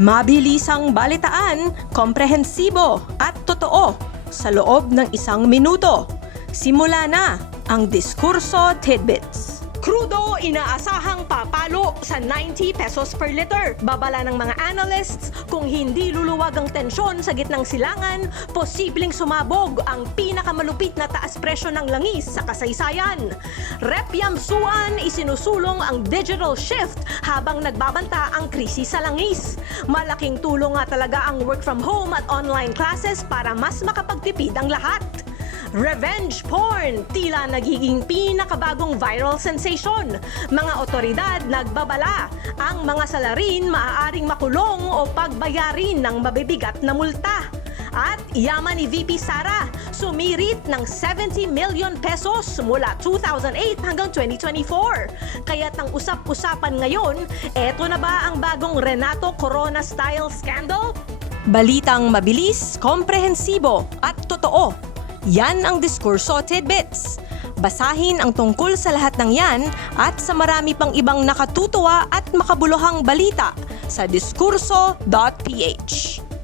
Mabilisang balitaan, komprehensibo at totoo sa loob ng 1 minuto. Simula na ang Diskurso Tidbits. Crudo inaasahang papalo sa 90 pesos per liter. Babala ng mga analysts, kung hindi luluwag ang tensyon sa gitnang silangan, posibleng sumabog ang pinakamalupit na taas presyo ng langis sa kasaysayan. Rep Yamsuan, isinusulong ang digital shift habang nagbabanta ang krisis sa langis. Malaking tulong nga talaga ang work from home at online classes para mas makapagtipid ang lahat. Revenge porn, tila nagiging pinakabagong viral sensation. Mga otoridad nagbabala, ang mga salarin maaaring makulong o pagbayarin ng mabibigat na multa. At yaman ni VP Sara, sumirit ng 70 million pesos mula 2008 hanggang 2024. Kaya't ang usap-usapan ngayon, eto na ba ang bagong Renato Corona-style scandal? Balitang mabilis, komprehensibo at totoo. Yan ang Diskurso Tidbits. Basahin ang tungkol sa lahat ng yan at sa marami pang ibang nakatutuwa at makabuluhang balita sa diskurso.ph.